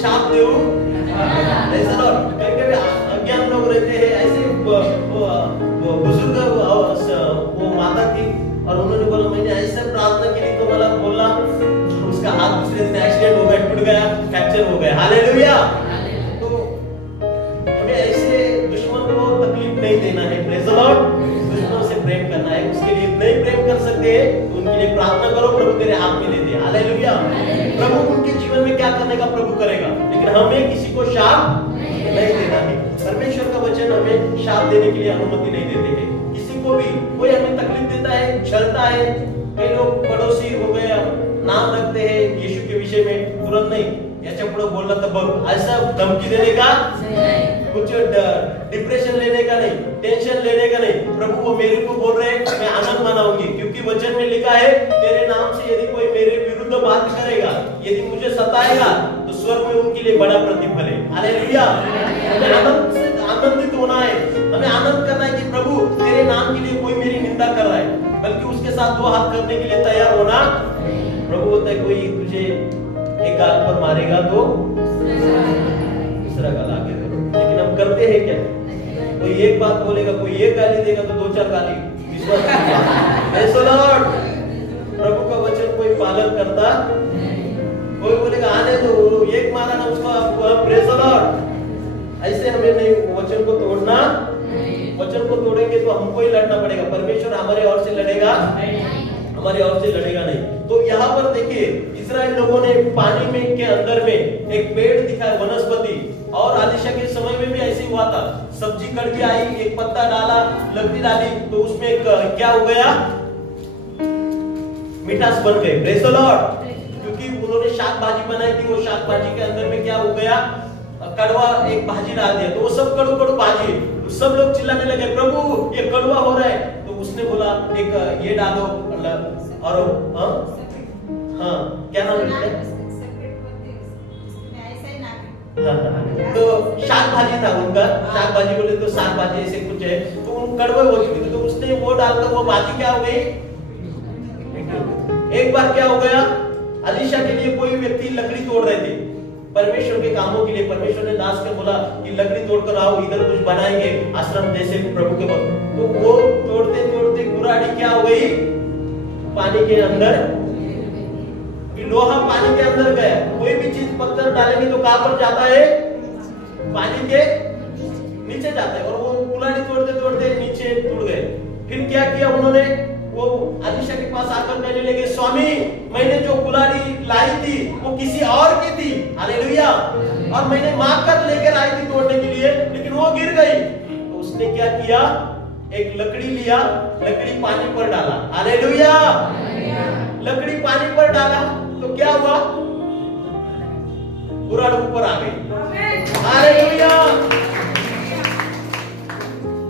शाप देऊ। Praise the Lord. कभी-कभी अज्ञान लोग रहते हैं, ऐसे बुजुर्ग वो माता थी और उन्होंने बोला मैंने ऐसे प्रार्थना की तो मला बोला, उसका हाथ दूसरे दिन एक्सीडेंट हो गया, टूट गया, फ्रैक्चर हो गया। हालेलुया। तो हमें ऐसे दुश्मन को तकलीफ नहीं देना है। Praise the Lord. दुश्मन से प्रेम करना है, उसके लिए नहीं प्रेम कर सकते तो उनके लिए प्रार्थना करो, प्रभु तेरे हाथ में दे दे। हालेलुया। प्रभु उनके जीवन में क्या करने का प्रभु करेगा, लेकिन हमें किसी को शाप नहीं देना है। परमेश्वर का वचन हमें शाप देने के लिए अनुमति नहीं देते हैं। किसी को भी कोई हमें तकलीफ देता है, छलता है, कई लोग पड़ोसी हो गए नाम रखते हैं यीशु के विषय में, तुरंत नहीं याच्या पुढे बोलला तर बघ, ऐसा धमकी देने का कुछ डिप्रेशन लेने का नहीं, टेंशन लेने का नहीं। प्रभु वो मेरे को बोल रहे हैं, मैं आनंद मनाऊंगी, क्योंकि वचन में लिखा है तेरे नाम से यदि कोई मेरे विरुद्ध बात करेगा, यदि मुझे सताएगा तो स्वर्ग में उनके लिए बड़ा प्रतिफल है। हालेलुया। आनंदित होना है, हमें आनंद करना है कि प्रभु तेरे नाम के लिए कोई मेरी निंदा कर रहा है, बल्कि उसके साथ दो हाथ करने के लिए तैयार होना। प्रभु होता है कोई तुझे एक गाल पर मारेगा तो दूसरा गाल आगे करो, लेकिन हम करते हैं क्या? कोई एक बात बोलेगा, कोई एक गाली देगा तो दो चार गाली। Praise the Lord. प्रभु का वचन कोई पालन करता, कोई बोलेगा आने दो, एक मारा ना उसको। Praise the Lord. ऐसे हमें नहीं, वचन को तोड़ना। वचन को तोड़ेंगे तो हमको ही लड़ना पड़ेगा, परमेश्वर हमारे ओर से लड़ेगा, हमारे ओर से लड़ेगा नहीं। तो यहाँ पर देखिए इस्राएल लोगों ने पानी में के अंदर में एक पेड़ दिखाया, वनस्पति, और अलीशा के समय में भी ऐसे हुआ था। सब्जी कट के आई, एक पत्ता डाला, लकड़ी डाली तो उसमें क्या हो गया, मिठास बन गई। Praise the Lord. क्योंकि उन्होंने शाक भाजी बनाई थी, वो शाक भाजी के अंदर में क्या हो गया, कड़वा एक भाजी डाल दिया, तो वो सब कड़ू कड़ू भाजी, सब लोग चिल्लाने लगे प्रभु ये कड़वा हो रहा है। तो उसने बोला एक ये डालो और हाँ क्या नाम है, तो शाक भाजी था उनका, शाक भाजी बोले तो साग भाजी ऐसे कुछ है, तो उन कड़वे हो चुकी थी, तो उसने वो डालकर वो भाजी क्या हो गई। एक बार क्या हो गया, अलीशा के लिए कोई व्यक्ति लकड़ी तोड़ रहे थे परमेश्वर के कामों के लिए। परमेश्वर ने दास को बोला कि लकड़ी तोड़कर आओ, इधर कुछ बनाएंगे आश्रम जैसे प्रभु के वक्त। तो वो तोड़ते तोड़ते कुराड़ी क्या हो गई, पानी के अंदर। लोहा पानी के अंदर गया। कोई भी चीज पत्थर डालेंगे तो कहां पर जाता है, पानी के नीचे जाता है, और वो कुराड़ी तोड़ते तोड़ते नीचे टूट गए। फिर क्या किया उन्होंने, वो अलीशा के पास आकर कहने लगे स्वामी मैंने जो कुल्हाड़ी लाई थी वो किसी और की थी। हालेलुया। और मैंने मांग कर लेकर आई थी तोड़ने के लिए, लेकिन वो गिर गई। तो उसने क्या किया, एक लकड़ी लिया, लकड़ी पानी पर डाला। हालेलुया। लकड़ी पानी पर डाला तो क्या हुआ, कुराड़ ऊपर आ गई। हालेलुया।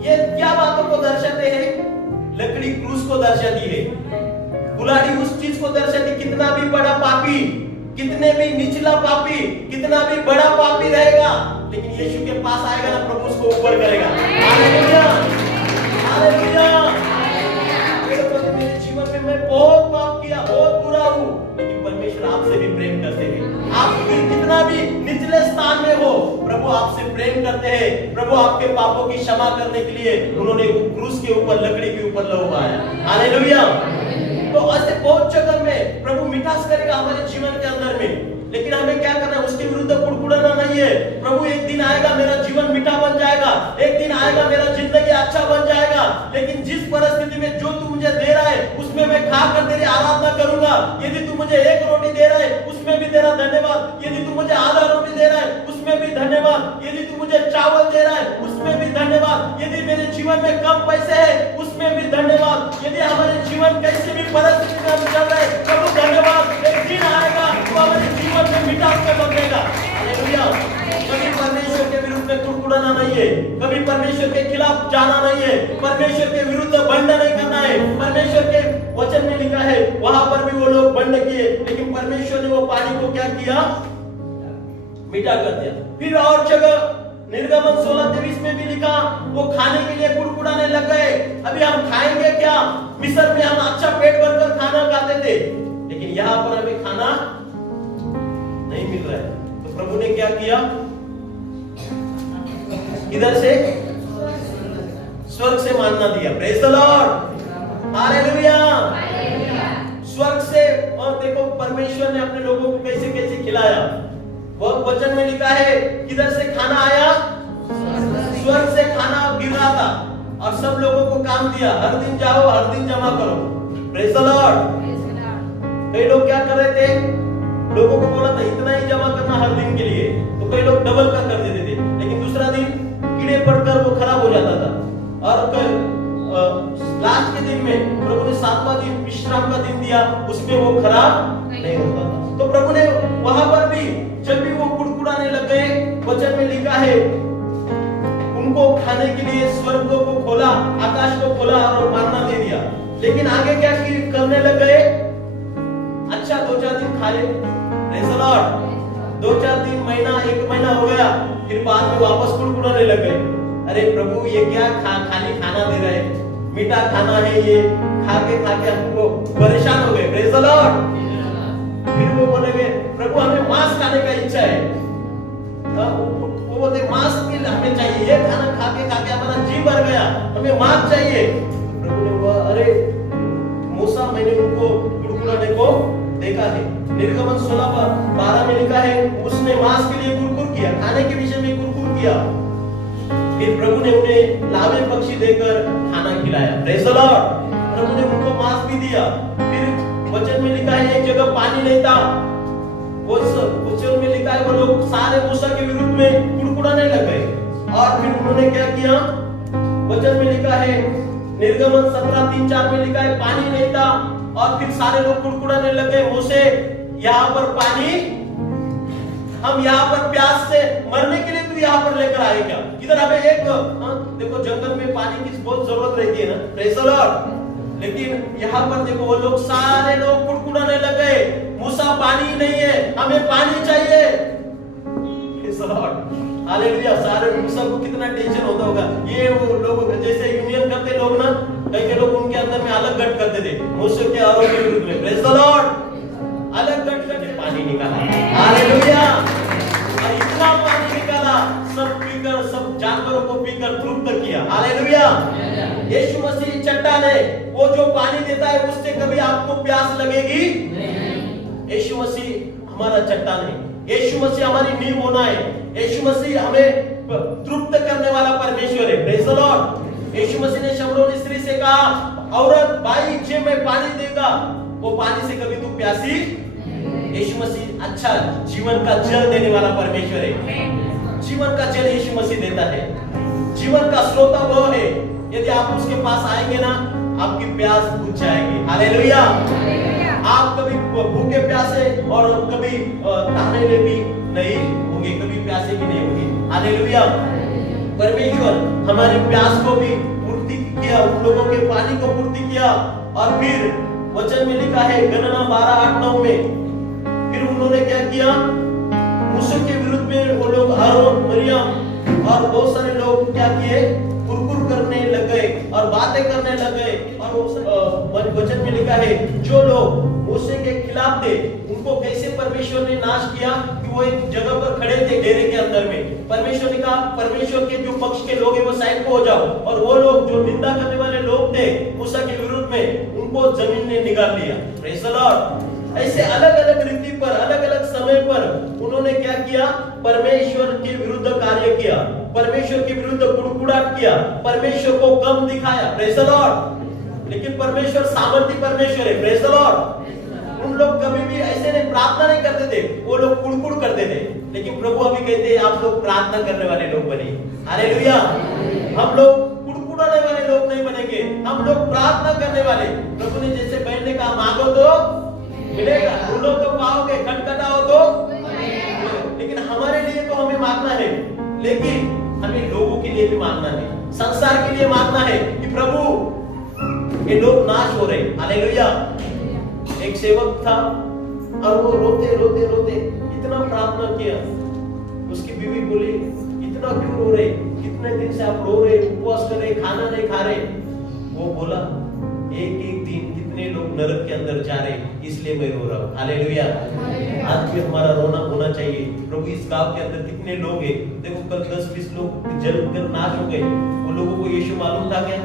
ये क्या बातों को दर्शाते हैं, लकड़ी क्रूस को दर्शाती है, कुल्हाड़ी उस चीज को दर्शाती, कितना भी बड़ा पापी, कितने भी निचला पापी, कितना भी बड़ा पापी रहेगा, लेकिन यीशु के पास आएगा ना, प्रभु उसको ऊपर करेगा। हालेलुया। हालेलुया। मेरे जीवन में मैं बहुत पाप किया, बहुत बुरा हूँ, लेकिन परमेश्वर आपसे भी प्रेम करते हैं। आप कितना भी निचले स्थान में हो, प्रभु आपसे प्रेम करते हैं। प्रभु आपके पापों की क्षमा करने के लिए उन्होंने वो क्रूस के ऊपर, लकड़ी के ऊपर लहवाया। हालेलुया। तो ऐसे बहुत जगह में प्रभु मिठास करेगा हमारे जीवन के अंदर में, लेकिन हमें क्या करना है, उसके विरुद्ध कुड़कुड़ाना नहीं है। प्रभु एक दिन आएगा मेरा जीवन मीठा बन जाएगा, एक दिन आएगा मेरा जिंदगी अच्छा बन जाएगा, लेकिन जिस परिस्थिति में जो तू मुझे दे रहा है उसमें मैं खाकर तेरी आराधना करूंगा। यदि तू मुझे एक रोटी दे रहा है उसमें भी तेरा धन्यवाद, यदि तू मुझे आधा रोटी दे रहा है उसमें भी धन्यवाद, यदि तू मुझे चावल दे रहा है उसमें भी धन्यवाद, यदि मेरे जीवन में कम पैसे है उसमें भी धन्यवाद, यदि हमारे जीवन कैसे भी परिस्थिति में हम चल रहे हैं प्रभु धन्यवाद। कुड़कुड़ाना नहीं है, कभी परमेश्वर के खिलाफ जाना नहीं है, परमेश्वर के विरुद्ध बंड नहीं करना है। परमेश्वर के वचन में लिखा है वहां पर भी वो लोग बंड किए, लेकिन परमेश्वर ने वो पानी को क्या किया, मीठा कर दिया। फिर और जगह निर्गमन 16:23 में भी लिखा वो खाने के लिए कुड़कुड़ाने लग गए। अभी हम खाएंगे क्या? मिस्र में हम अच्छा पेट भरकर खाना खाते थे, लेकिन यहाँ पर हमें खाना नहीं मिल रहा है। तो प्रभु ने क्या किया, इधर से स्वर्ग से मानना दिया। Praise the Lord, hallelujah. स्वर्ग से, और देखो परमेश्वर ने अपने लोगों को कैसे कैसे खिलाया। वो वचन में लिखा है किधर से खाना आया, स्वर्ग से खाना गिर रहा था और सब लोगों को काम दिया, हर दिन जाओ हर दिन जमा करो। Praise the Lord. कई लोग क्या कर रहे थे, लोगों को बोला था इतना ही जमा करना हर दिन के लिए, तो कई लोग डबल का कर देते थे, लेकिन दूसरा दिन कीड़े पड़कर वो खराब हो जाता था। और लास्ट के दिन में प्रभु ने 7वां दिन विश्राम का दिन दिया, उसमें वो खराब नहीं होता था। तो प्रभु ने वहां पर भी जब भी वो कुड़कुड़ाने लग गए, वचन में लिखा है उनको खाने के लिए स्वर्ग को खोला, आकाश को खोला और मानना दे दिया। लेकिन आगे क्या करने लग गए, अच्छा 2-4 दिन खाए, प्रेज़ द लॉर्ड, 2-4 दिन, महीना, 1 महीना हो गया, फिर बाद में वापस कुड़कुड़ाने लग गए। अरे प्रभु ये क्या खाली खाना दे रहे, मीठा खाना है ये, खा के हमको परेशान हो गए। Praise the Lord. फिर वो बोलेंगे प्रभु हमें मांस खाने का इच्छा है, वो बोलते मांस हमें चाहिए, ये खाना खा के हमारा जी भर गया, हमें मांस चाहिए। प्रभु ने बोला अरे मूसा, मैंने उनको कुड़कुड़ाने को देखा है। निर्गमन 16:12 में लिखा है उसने मांस के लिए कुरकुर किया, खाने के विषय में कुरकुर किया। फिर प्रभु ने उन्हें लावे पक्षी देकर खाना खिलाया। Praise the Lord. प्रभु ने उनको मांस भी दिया। फिर वचन में लिखा है एक जगह पानी नहीं था, वचन में लिखा है वो लोग सारे मूसा के विरुद्ध में कुड़कुड़ाने लग गए। और फिर उन्होंने क्या किया, वचन में लिखा है निर्गमन 17:3-4 में लिखा है पानी नहीं था और फिर सारे लोग कुड़कुड़ाने लग गए, मूसे यहाँ पर पानी, हम यहाँ पर प्यास से मरने के लिए तू यहाँ पर लेकर आए क्या? इधर हमें एक देखो जंगल में पानी की बहुत जरूरत रहती है ना, प्रेज़ द लॉर्ड। लेकिन यहाँ पर देखो वो लोग सारे लोग कुड़कुड़ाने लग गए, मूसा पानी नहीं है, हमें पानी चाहिए। Praise the Lord, hallelujah. सारे मूसा को कितना टेंशन होता होगा। ये वो लोग जैसे यूनियन करते लोग ना, कई लोग उनके अंदर में अलग गठ करते थे मूसा के आरोप के विरुद्ध में। प्रेज़ द लॉर्ड, अलग गठ करके पानी निकाला, हालेलुया। इतना पानी निकाला, सब पीकर, सब जानवरों को पीकर तृप्त किया, हालेलुया। यीशु मसीह चट्टान है, वो जो पानी देता है उससे कभी आपको प्यास लगेगी नहीं। यीशु मसीह हमारा चट्टान है, यीशु मसीह हमारी नींव होना है, यीशु मसीह हमें तृप्त करने वाला परमेश्वर है। Praise the lord. Yeshu Masih ने शमरोनी स्त्री से कहा औरत भाई जे मैं पानी देगा, वो पानी से कभी तू प्यासी। यीशु मसीह अच्छा जीवन का जल देने वाला परमेश्वर है। जीवन का जल यीशु मसीह देता है, जीवन का स्रोत वो है। यदि आप उसके पास आएंगे ना, आपकी प्यास बुझ जाएगी, हालेलुया। आप कभी भूखे प्यासे और कभी ताने भी नहीं होंगे, कभी प्यासे भी नहीं होंगे, हालेलुया। परमेश्वर हमारी प्यास को भी पूर्ति किया, उन लोगों के पानी को पूर्ति किया। और फिर वचन में लिखा है गणना 12:8-9 में, फिर उन्होंने क्या किया, मूसा के विरुद्ध में वो लोग हारून, मरियम और बहुत सारे लोग क्या किए, कुरकुर करने लग गए और बातें करने लग गए। और वचन में लिखा है जो लोग मूसा के खिलाफ थे उनको कैसे परमेश्वर ने नाश किया, कि वो एक जगह पर खड़े थे डेरे के अंदर में। परमेश्वर ने कहा परमेश्वर के जो पक्ष के लोग हैं वो साइड को हो जाओ, और वो लोग जो निंदा करने वाले लोग थे मूसा के विरुद्ध में, उनको जमीन ने निकाल लिया। Praise the Lord. ऐसे अलग अलग रीति पर, अलग अलग समय पर उन्होंने क्या किया, परमेश्वर के विरुद्ध कार्य किया, परमेश्वर के विरुद्ध कुड़कुड़ाहट किया, परमेश्वर को कम दिखाया। Praise the Lord. लेकिन परमेश्वर सामर्थी परमेश्वर है, प्रेज़ द लॉर्ड। उन लोग कभी भी ऐसे नहीं प्रार्थना नहीं करते थे, वो लोग कुड़कुड़ करते थे। लेकिन प्रभु अभी कहते हैं आप लोग प्रार्थना करने वाले लोग बनिए, हालेलुया। हम लोग कुड़कुड़ाने वाले लोग नहीं बनेंगे, हम लोग प्रार्थना करने वाले। प्रभु ने जैसे बैठने का मांगो तो मिलेगा, ढूंढो तो पाओगे, खटखटाओ तो। लेकिन हमारे लिए तो हमें मांगना है, लेकिन हमें मांगना है, संसार के लिए मांगना है कि प्रभु ये लोग नाश हो रहे। हालेलुया। एक सेवक था और वो रोते रोते रोते इतना प्रार्थना किया, उसकी बीवी बोली इतना क्यों रो रहे, कितने दिन से आप रो रहे, उपवास कर रहे, खाना नहीं खा रहे। वो बोला एक एक दिन कितने लोग नरक के अंदर जा रहे, इसलिए मैं रो रहा हूँ। हालेलुया। आज भी हमारा रोना होना चाहिए। प्रभु इस गांव के अंदर कितने लोग हैं, देखो कल 10-20 लोग जलकर नाश हो गए, वो लोगों को यीशु मालूम था क्या?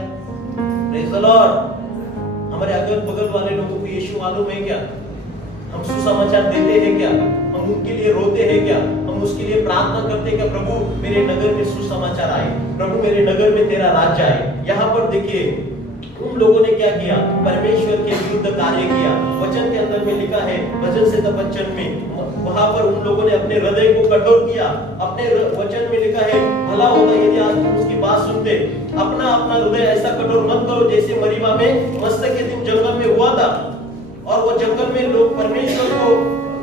Praise the Lord. हमारे अगल बगल वाले लोगों को यीशु मालूम है क्या? हम सुसमाचार देते हैं क्या? हम उनके लिए रोते हैं क्या? हम उसके लिए प्रार्थना करते हैं क्या? प्रभु मेरे नगर में सुसमाचार आए, प्रभु मेरे नगर में तेरा राज्य आए। यहाँ पर देखिए उन लोगों ने क्या किया, परमेश्वर के विरुद्ध कार्य किया। वचन के अंदर में लिखा है, वचन से वचन में, वहां पर उन लोगों ने अपने हृदय को कठोर किया। अपने वचन में लिखा है, भला होता यदि आज तुम उसकी बात सुनते। अपना अपना हृदय ऐसा कठोर मत करो जैसे मरीबा में मस्तक के दिन जंगल में हुआ था। और वो जंगल में लोग परमेश्वर को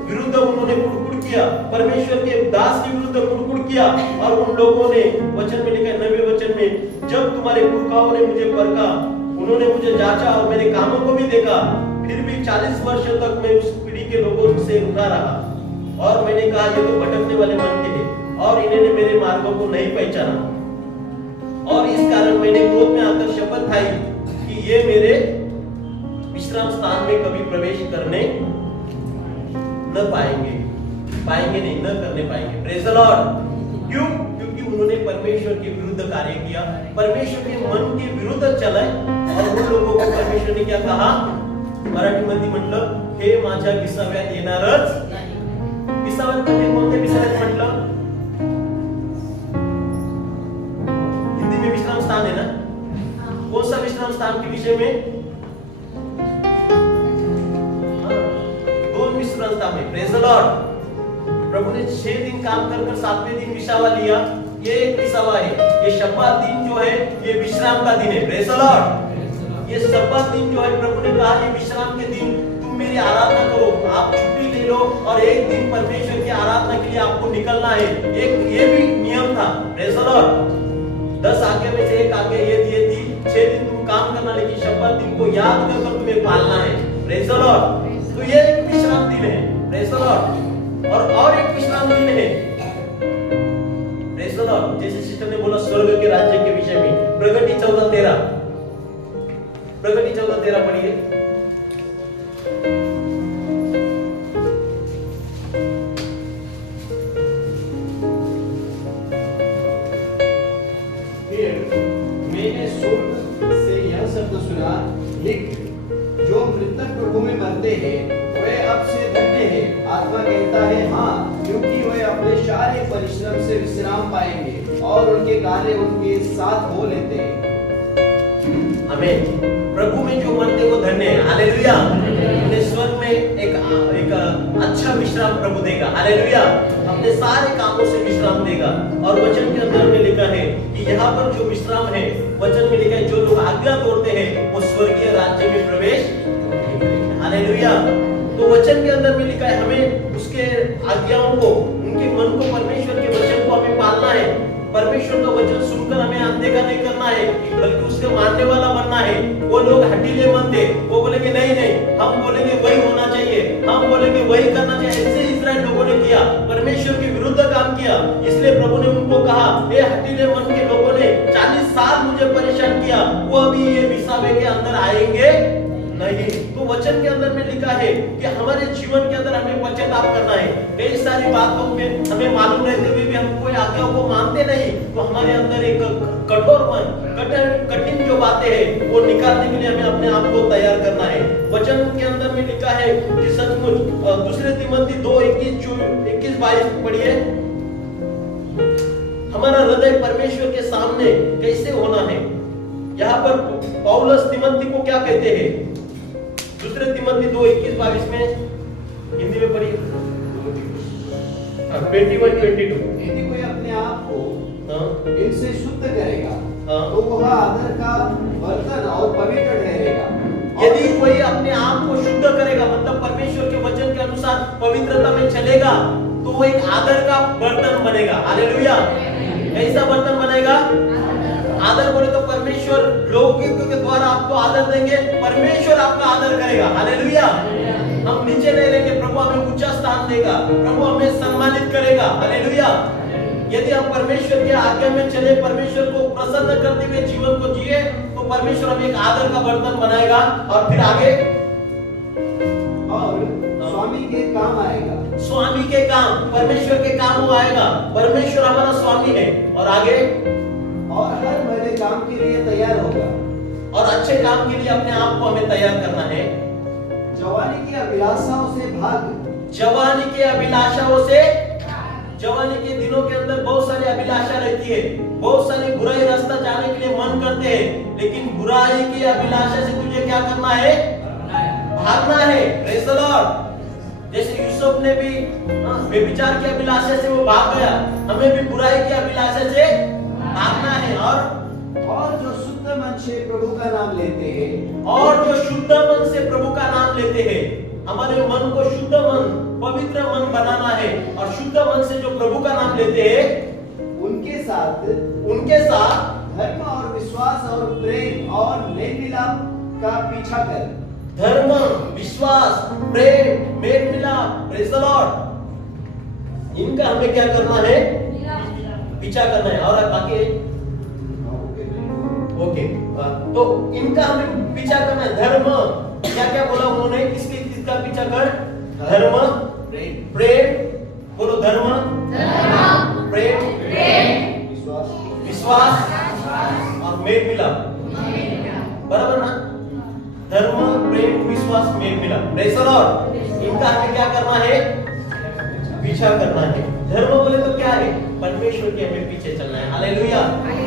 विरुद्ध उन्होंने कुड़कुड़ किया, परमेश्वर के दास के विरुद्ध कुड़कुड़ किया। और उन लोगों ने, वचन में लिखा है 90 वचन में, जब तुम्हारे पुरखाओं ने मुझे परखा, उन्होंने मुझे जांचा और मेरे कामों को भी देखा, फिर भी 40 वर्ष तक मैं उस पीढ़ी के लोगों से रुका रहा। और मैंने कहा ये तो भटकने वाले मन के हैं और इन्होंने मेरे मार्गों को नहीं पहचाना। और इस कारण मैंने क्रोध में आकर शपथ खाई कि ये मेरे विश्राम स्थान में कभी प्रवेश करने न पाएंगे, नहीं, न करने पाएंगे। Praise the Lord. क्यों? क्योंकि उन्होंने परमेश्वर के विरुद्ध कार्य किया, परमेश्वर के मन के विरुद्ध चले। और उन लोगों को परमेश्वर ने क्या कहा, मराठीमध्ये म्हटलं, हे माझ्या विसाव्यात येणारच नाही। विसाव्यात म्हणजे कोणत्या विसाव्यात म्हटलं? हिंदी में विश्राम स्थान है ना? कौन सा विश्राम स्थान के विषय में? दो विश्राम स्थान में। Praise the Lord. प्रभु ने 6 दिन काम कर 7वें दिन विसावा लिया। ये एक विसावा है। ये शब्बात दिन जो है ये विश्राम का दिन है। Praise the Lord. ये शब्बात दिन जो है प्रभु ने कहा ये विश्राम के दिन तुम मेरी आराधना करो, आप छुट्टी ले लो और एक दिन परमेश्वर की आराधना के लिए आपको निकलना है। एक ये भी नियम था। Praise the Lord. 10 आज्ञा में से एक आज्ञा ये दी थी, 6 दिन तुम काम करना, लेकिन शब्बात दिन को याद कर तुम्हें पालना है। Praise the Lord. तो ये एक विश्राम दिन है। Praise the Lord. और एक विश्राम दिन है। Praise the Lord. जैसे सिस्टर ने बोला स्वर्ग के राज्य के विषय में, प्रगति 14:13, प्रगति 14:13 पढ़िए। मैंने स्वर्ग से यह शब्द सुना, लिख, जो मृतक प्रभु में मरते हैं वे अब से धन्य हैं। आत्मा कहता है हाँ, क्योंकि वे अपने सारे परिश्रम से विश्राम पाएंगे और उनके कार्य उनके साथ हो लेते हैं। आमीन। प्रभु में जो मरते वो धन्य है। हालेलुया। अपने स्वर्ग में एक अच्छा विश्राम प्रभु देगा। हालेलुया। अपने सारे कामों से विश्राम देगा। और वचन के अंदर में लिखा है कि यहाँ पर जो विश्राम है, वचन में लिखा है जो लोग आज्ञा तोड़ते हैं वो स्वर्गीय राज्य में प्रवेश। हालेलुया। तो वचन के अंदर में लिखा है हमें उसके आज्ञाओं को, उनके मन को, परमेश्वर के वचन को हमें पालना है। परमेश्वर का वचन सुनकर हमें अनदेखा नहीं करना है, बल्कि उसके मानने वाला बनना है। वो लोग हठीले मन थे, वो बोलेंगे नहीं नहीं, हम बोलेंगे वही होना चाहिए, हम बोलेंगे वही करना चाहिए। ऐसे इस्राएल लोगों ने किया, परमेश्वर के विरुद्ध काम किया। इसलिए प्रभु ने उनको कहा, हे हठीले मन के लोगों ने 40 साल मुझे परेशान किया, वो अभी ये विसावे के अंदर आएंगे नहीं। तो वचन के अंदर में लिखा है कि हमारे जीवन के अंदर हमें पश्चाताप करना है। कई सारी बातों में हमें मालूम रहते हुए भी हम कोई आज्ञा को मानते नहीं, तो हमारे अंदर एक कठोर मन, कठिन जो बातें हैं वो निकालने के लिए हमें अपने आप को तैयार करना है। वचन के अंदर में लिखा है कि सचमुच, दूसरे तिमोथी 2:21-22 पढ़िए। हमारा हृदय परमेश्वर के सामने कैसे होना है। यहाँ पर पौलुस तिमोथी को क्या कहते हैं? दूसरे तिमोथी 2:21-22 में हिंदी में पढ़िए। 21-22। यदि कोई अपने आप को इनसे शुद्ध करेगा तो वह आदर का बर्तन और पवित्र ठहरेगा। यदि कोई अपने आप को शुद्ध करेगा, मतलब परमेश्वर के वचन के अनुसार पवित्रता में चलेगा, तो वो एक आदर का बर्तन बनेगा। हालेलुया। कैसा बर्तन बनेगा? आदर बोले तो परमेश्वर लोगों के द्वारा आपको आदर देंगे, परमेश्वर आपका आदर करेगा। हालेलुया। हम नीचे नहीं रहेंगे, प्रभु हमें ऊंचा स्थान देगा, प्रभु हमें सम्मानित करेगा। हालेलुया। यदि हम परमेश्वर की आज्ञा में चले, परमेश्वर को प्रसन्न करते हुए जीवन को जिए, तो परमेश्वर हमें एक आदर का बर्तन बनाएगा और फिर आगे और स्वामी के काम आएगा। स्वामी के काम, परमेश्वर के काम वो आएगा। परमेश्वर हमारा स्वामी है। और आगे और हर भले काम के लिए तैयार होगा। और अच्छे काम के लिए अपने आप को हमें तैयार करना है। जवानी की अभिलाषाओं से भाग। जवानी के अभिलाषाओं से, जवानी के दिनों के अंदर बहुत सारी अभिलाषा रहती है, बहुत सारी बुराई रास्ता जाने के लिए मन करते हैं, लेकिन बुराई की अभिलाषा से तुझे क्या करना है? भागना है। Praise the Lord. जैसे यूसुफ ने भी व्यभिचार की अभिलाषा से वो भाग गया, हमें भी बुराई की अभिलाषा से भागना है। और जो शुद्ध मन से प्रभु का नाम लेते हैं, और जो शुद्ध मन से प्रभु का नाम लेते हैं, हमारे मन को शुद्ध मन, पवित्र मन बनाना है। और शुद्ध मन से जो प्रभु का नाम लेते हैं, उनके साथ धर्म और विश्वास और प्रेम और मेल मिलाप का पीछा कर। धर्म, विश्वास, प्रेम, मेल मिलाप, प्रेज़ द लॉर्ड, इनका हमें क्या करना है? पीछा करना है। और बाकी ओके, तो इनका हमें पीछा करना है। धर्म, क्या क्या बोला उन्होंने? किसका पीछा कर? धर्म, प्रेम, बोलो धर्म, प्रेम, विश्वास और मेल मिलाप। बराबर ना? धर्म, प्रेम, विश्वास, मेल मिलाप। Praise the Lord. इनका हमें क्या करना है? पीछा करना है। धर्म बोले तो क्या है? परमेश्वर के हमें पीछे चलना है। हालेलुया।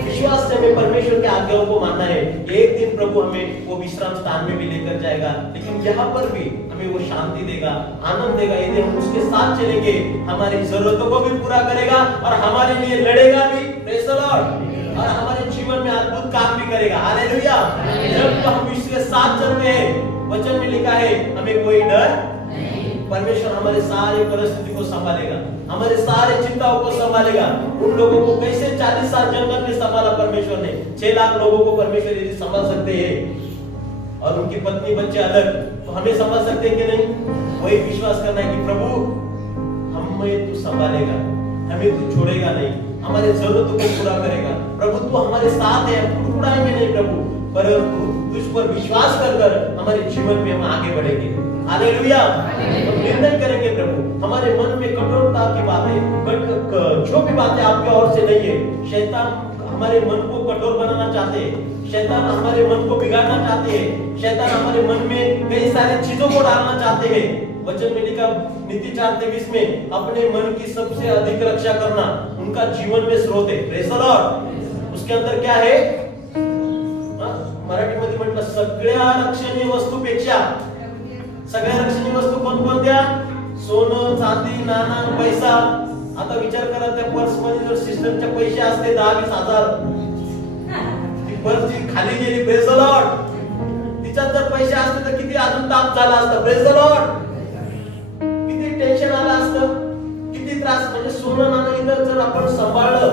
विश्वास से हमें परमेश्वर के आज्ञाओं को मानना है। एक दिन प्रभु हमें वो विश्राम स्थान में भी लेकर जाएगा, लेकिन यहाँ पर भी हमें वो शांति देगा, आनंद देगा। यदि हम उसके साथ चलेंगे, हमारी जरूरतों को भी पूरा करेगा और हमारे लिए लड़ेगा भी। Praise the Lord. और हमारे जीवन में अद्भुत काम भी करेगा। हालेलुया। जब हम इसके साथ चलते हैं, वचन में लिखा है हमें कोई डर। परमेश्वर हमारे सारे परिस्थिति को संभालेगा, हमारे सारे चिंताओं को संभालेगा। उन लोगों को कैसे 40 साल जंगल में संभाला परमेश्वर ने, 6 लाख लोगों को परमेश्वर यदि संभाल सकते हैं और उनकी पत्नी बच्चे अलग, तो हमें संभाल सकते हैं कि नहीं? वही विश्वास करना है कि प्रभु हमें तू संभालेगा, हमें तू छोड़ेगा नहीं, हमारे जरूरतों को पूरा करेगा। प्रभु तू हमारे साथ है, हम टुकड़ाएंगे नहीं प्रभु, परंतु तुझ पर विश्वास कर हमारे जीवन में हम आगे बढ़ेंगे। हालेलुया। हम निर्णय करेंगे प्रभु, हमारे मन में कठोरता की बातें, जो भी बातें आपके ओर से नहीं है, शैतान हमारे मन को कठोर बनाना चाहते हैं, शैतान हमारे मन को बिगाड़ना चाहते हैं, शैतान हमारे मन में कई सारी चीजों को डालना चाहते हैं। वचन में लिखा नीति 4:23 में, अपने मन की सबसे अधिक रक्षा करना उनका जीवन में स्रोत है। Praise the Lord. उसके अंदर क्या है? मराठीमध्ये म्हटलं सगळ्या रक्षणीय वस्तूपेक्षा, सगळ्या रक्षणीय वस्तू कोणकोणत्या? सोनं, चांदी, नाणं, पैसा। आता विचार करा, त्या पर्स मध्ये जर सिस्टरचे पैसे असते 10-20 हजार, ती पर्स जी खाली गेली, प्रेज़ द लॉर्ड, तिच्यात जर पैसे असते तर किती अजून ताप झाला असता। Praise the Lord. किती टेन्शन आलं असतं, किती त्रास। म्हणजे सोनं नाणं इथं जर आपण सांभाळलं